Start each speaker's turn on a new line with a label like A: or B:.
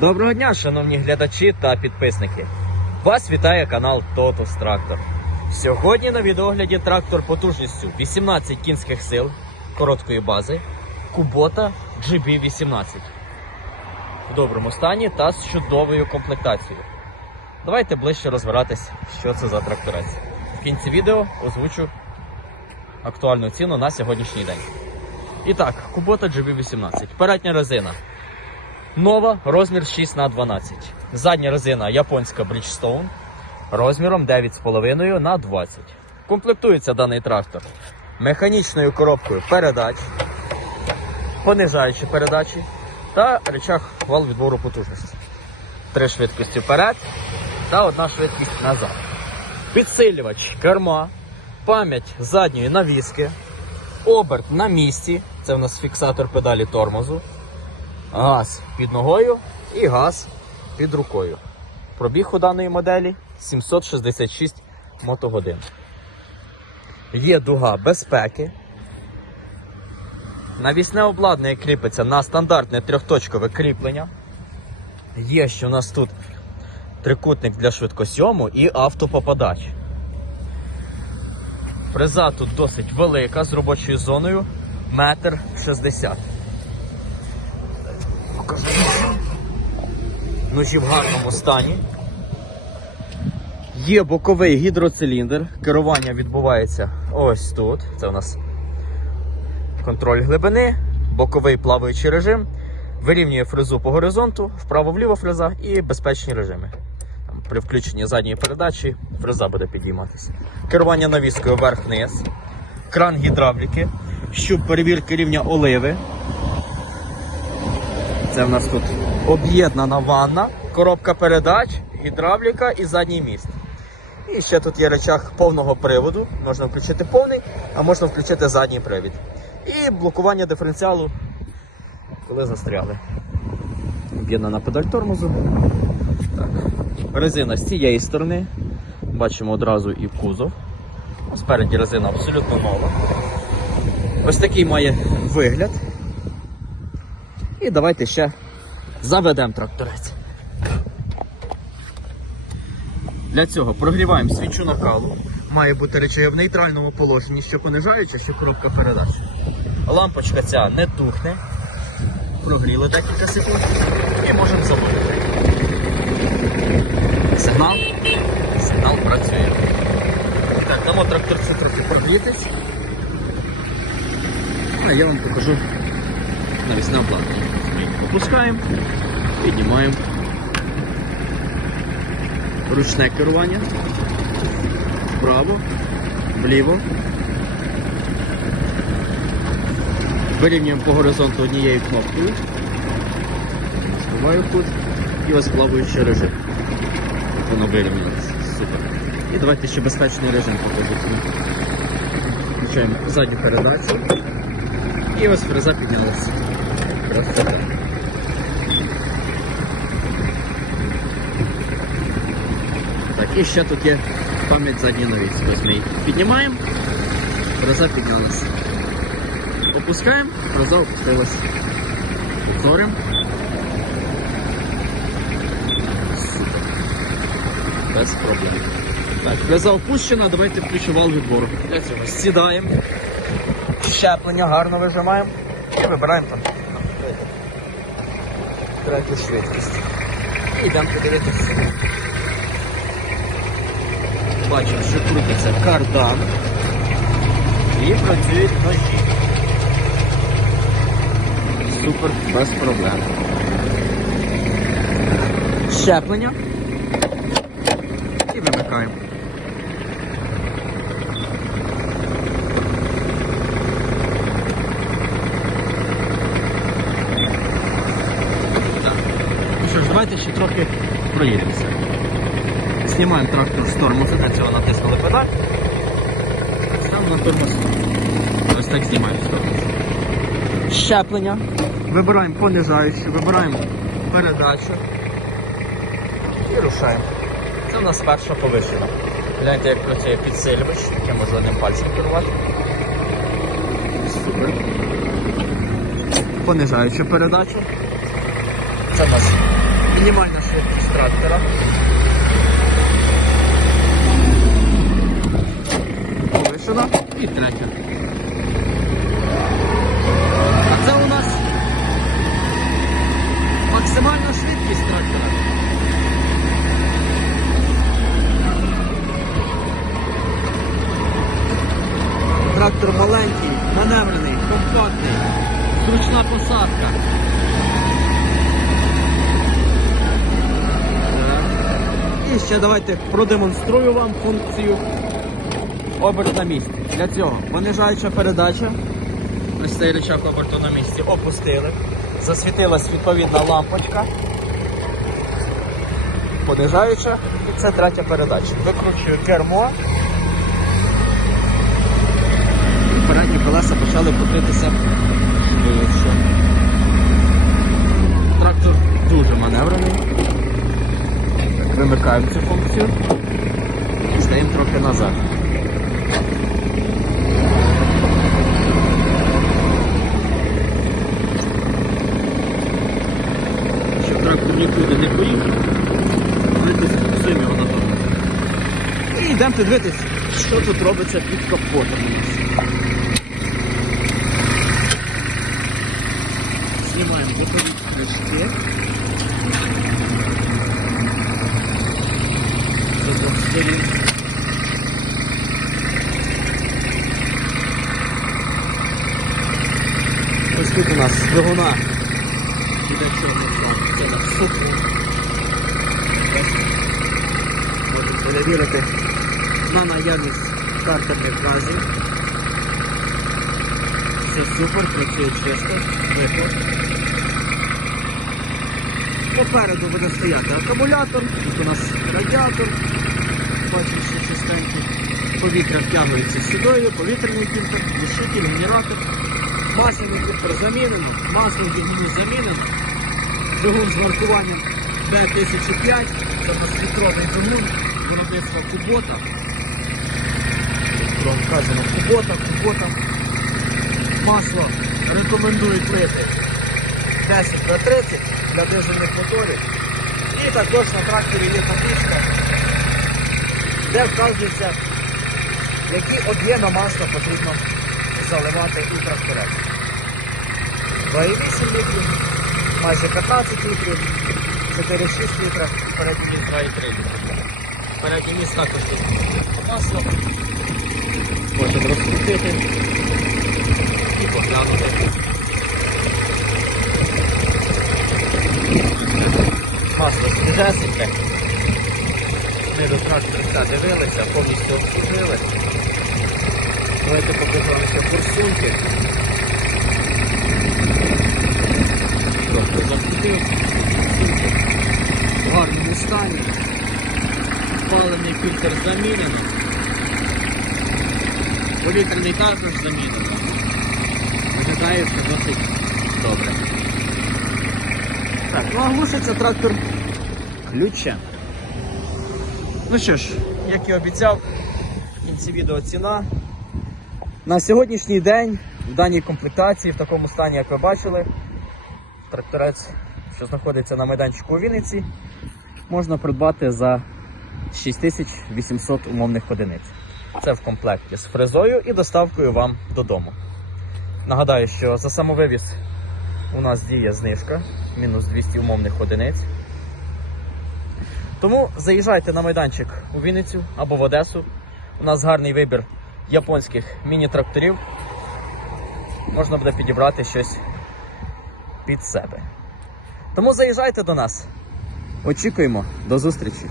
A: Доброго дня, шановні глядачі та підписники. Вас вітає канал Totus Tractor. Сьогодні на відеогляді трактор потужністю 18 кінських сил короткої бази Kubota GB18 в доброму стані та з чудовою комплектацією. Давайте ближче розбиратись, що це за тракторець. В кінці відео озвучу актуальну ціну на сьогоднішній день. І так, Kubota GB18. Передня резина Нова, розмір 6 на 12. Задня резина японська Bridgestone розміром 9,5 на 20. Комплектується даний трактор механічною коробкою передач, понижаючі передачі та речах вал відбору потужності. Три швидкості вперед та одна швидкість назад. Підсилювач керма, пам'ять задньої навіски, оберт на місці. Це в нас фіксатор педалі тормозу. Газ під ногою і газ під рукою. Пробіг у даної моделі 766 мотогодин. Є дуга безпеки. Навісне обладнання кріпиться на стандартне трьохточкове кріплення. Є ще у нас тут трикутник для швидкосйому і автопопадач. Фреза тут досить велика з робочою зоною метр шістдесят. Покажу. Ножі в гарному стані. Є боковий гідроциліндр. Керування відбувається ось тут. Це у нас контроль глибини, боковий плаваючий режим. Вирівнює фрезу по горизонту, вправо-вліво фреза і безпечні режими. Там, при включенні задньої передачі фреза буде підійматися. Керування навіскою вверх-вниз, кран гідравліки, щуп перевірки рівня оливи. Це в нас тут об'єднана ванна, коробка передач, гідравліка і задній міст. І ще тут є речах повного приводу. Можна включити повний, а можна включити задній привід. І блокування диференціалу, коли застряли. Об'єднана педаль тормозу. Так. Резина з цієї сторони. Бачимо одразу і кузов. Спереді резина абсолютно нова. Ось такий має вигляд. І давайте ще заведемо тракторець. Для цього прогріваємо свічу накалу. Має бути речей в нейтральному положенні, що понижаюча, що коробка передач. Лампочка ця не тухне. Прогріли декілька секунд і можемо заводити. Сигнал. Сигнал працює. Так, дамо тракторцю трохи прогрітись. Я вам покажу навісне обладнання. Опускаємо, піднімаємо. Ручне керування. Вправо, вліво. Вирівнюємо по горизонту однією кнопкою. Збиваю тут і ось плаваючий режим. Воно вирівнялося. Супер. І давайте ще безпечний режим покажу. Включаємо задню передачу. І ось фреза піднялася. Красота. Так, і ще тут є пам'ять задньої навіски. Ось ми її піднімаємо, фреза піднялася. Опускаємо, фреза опустилася. Повторимо. Супер. Без проблем. Так, фреза опущена, давайте включу вал відбору. Для цього сідаємо, щеплення гарно вижимаємо і вибираємо там третю швидкість. І йдемо подивитися. Бачимо, що крутиться кардан і працюють ножі. Супер, без проблем. Щеплення. І вимикаємо. Так. Ну що ж, давайте ще трохи проїдемося. Знімаємо трактор з тормозу, для цього натиснули педаль. Ставимо на тормоз. Ось так знімаємо з тормозу. Щеплення. Вибираємо понижаючу, вибираємо передачу і рушаємо. Це в нас перша повишена. Гляньте, як працює підсилювач, я можу одним пальцем керувати. Супер. Понижаючу передачу. Це в нас Мінімальна швидкість трактора. Повишена і третя. А це у нас максимальна швидкість трактора. Ще давайте продемонструю вам функцію оберт на місці. Для цього понижаюча передача. Ось цей рычаг оберту на місці опустили. Засвітилась відповідна лампочка. Понижаюча. І це третя передача. Викручую кермо. Передні колеса почали крутитися швидше. Трактор дуже маневрений. Так, Вимикаємо цю функцію і стаємо трохи назад. Щоб трактор нікуди не поїхав. І йдемо подивитись, що тут робиться під капотом у нас. Знімаємо бокові кришки. Ось тут у нас двигуна. Можете перевірити на наявність картерних газів. Все супер, працює чисто, виход. Попереду буде стояти акумулятор, тут у нас радіатор, бачимо, що чистенький. Повітря втягується сюди, повітряний фільтр, душитель, генератор. Масляний фільтр замінено, масло в замінено. Двигун з маркуванням B1005, це безлітровий двигун, виробництво Кубота. Вказано Кубота, Кубота. Масло рекомендують лити 10 на 30 для дизельних моторів. І також на тракторі є табличка, де вказується, які об'єми масла потрібно заливати у тракторець. 2,8 літрів, майже 15 літрів, 4,6 літра і передній міст 2,3 літра. Передній міст також є масло. Можемо розкрутити і поглянути. Масло свіжесеньке. Ми до трактора дивилися, повністю обслужили. Давайте покажу вам ще Трохи закрутив. В гарному стані. Спалений фільтр замінено. Повітряний також замінено. Виглядає все досить добре. Так, ну а глушиться трактор ключем. Ну що ж, як і обіцяв, в кінці відео ціна. На сьогоднішній день в даній комплектації, в такому стані, як ви бачили, тракторець, що знаходиться на майданчику у Вінниці, можна придбати за 6800 умовних одиниць. Це в комплекті з фрезою і доставкою вам додому. Нагадаю, що за самовивіз у нас діє знижка, мінус 200 умовних одиниць. Тому заїжджайте на майданчик у Вінницю або в Одесу. У нас гарний вибір японських міні-тракторів. Можна буде підібрати щось під себе. Тому заїжджайте до нас. Очікуємо. До зустрічі!